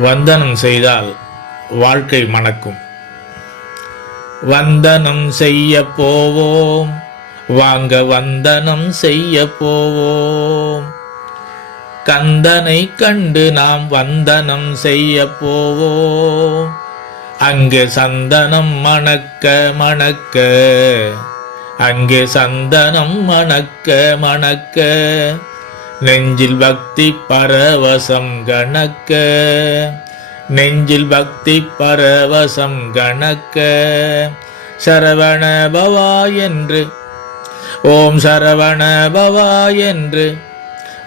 வந்தனம் செய்தால் வாழ்க்கை மணக்கும். வந்தனம் செய்ய போவோம். வாங்க வந்தனம் செய்ய போவோம். கந்தனை கண்டு நாம் வந்தனம் செய்ய போவோம். அங்கே சந்தனம் மணக்க மணக்க. அங்கே சந்தனம் மணக்க மணக்க. நெஞ்சில் பக்தி பரவசம் கணக்க நெஞ்சில் பக்தி பரவசம் கணக்க சரவண பவா என்று. ஓம் சரவண பவா என்று.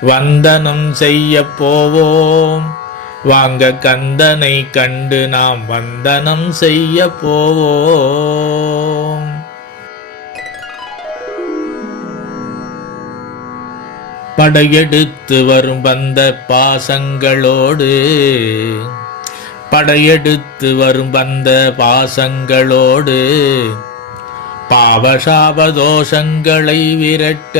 வந்தனம் செய்ய போவோம். வாங்க கந்தனை கண்டு நாம் வந்தனம் செய்ய போவோம். படையெடுத்து வரும் வந்த பாசங்களோடு படையெடுத்து வரும் வந்த பாசங்களோடு பாவசாபதோஷங்களை விரட்ட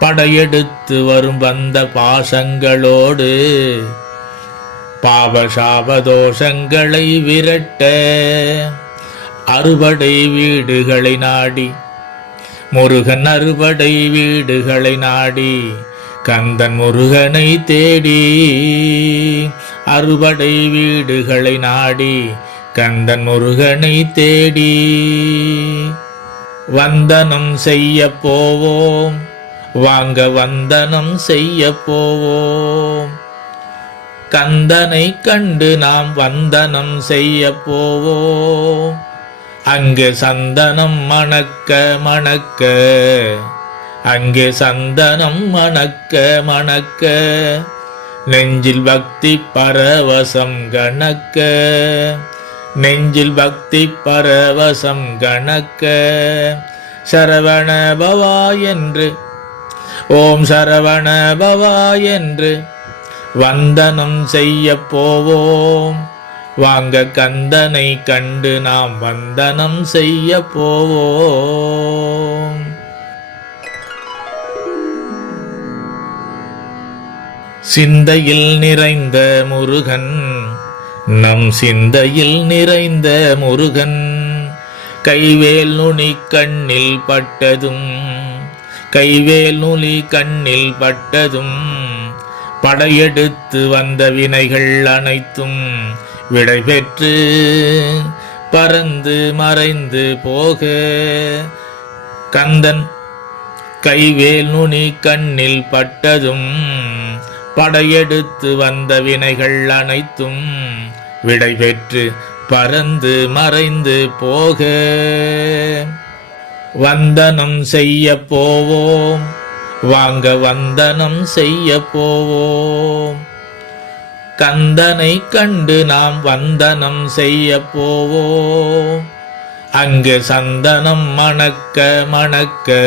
படையெடுத்து வரும் வந்த பாசங்களோடு பாவசாபதோஷங்களை விரட்ட அறுபடை வீடுகளை நாடி முருகன் அறுபடை வீடுகளை நாடி கந்தன் முருகனை தேடி அறுபடை வீடுகளை நாடி கந்தன் முருகனை தேடி. வந்தனம் செய்ய போவோம் வாங்க வந்தனம் செய்ய போவோம். கந்தனை கண்டு நாம் வந்தனம் செய்ய போவோம். அங்கு சந்தனம் மணக்க மணக்க. அங்கு சந்தனம் மணக்க மணக்க. நெஞ்சில் பக்தி பரவசம் கணக்க. நெஞ்சில் பக்தி பரவசம் கணக்க. சரவண பவா என்று. ஓம் சரவண பவா என்று. வந்தனம் செய்ய போவோம். வாங்க கந்தனை கண்டு நாம் வந்தனம் செய்ய போவோம். சிந்தையில் நிறைந்த முருகன் நம் சிந்தையில் நிறைந்த முருகன் கைவேல் நுனி கண்ணில் பட்டதும் கைவேல் நுனி கண்ணில் பட்டதும் படையெடுத்து வந்த வினைகள் அனைத்தும் விடைபெற்று பறந்து மறைந்து போக. கந்தன் கைவேல் நுனி கண்ணில் பட்டதும் படையெடுத்து வந்த வினைகள் அனைத்தும் விடைபெற்று பறந்து மறைந்து போக. வந்தனம் செய்ய போவோம் வாங்க வந்தனம் செய்ய போவோம். கந்தனை கண்டு நாம் வந்தனம் செய்ய போவோ. அங்கே சந்தனம் மணக்க மணக்க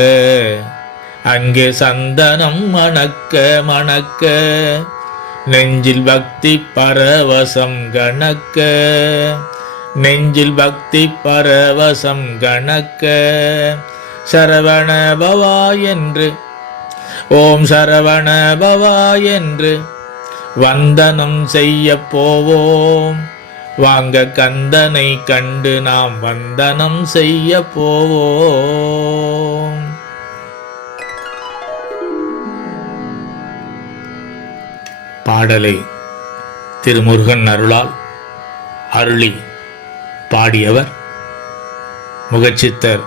அங்கே சந்தனம் மணக்க மணக்க நெஞ்சில் பக்தி பரவசம் கணக்க நெஞ்சில் பக்தி பரவசம் கணக்க. சரவண பவா என்று ஓம் சரவண பவா என்று வந்தனம் செய்ய போவோம். வாங்க கந்தனை கண்டு நாம் வந்தனம் செய்ய போவோம். பாடலை திருமுருகன் அருளால் அருளி பாடியவர் முகச்சித்தர்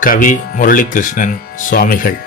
கவி முரளிகிருஷ்ணன் சுவாமிகள்.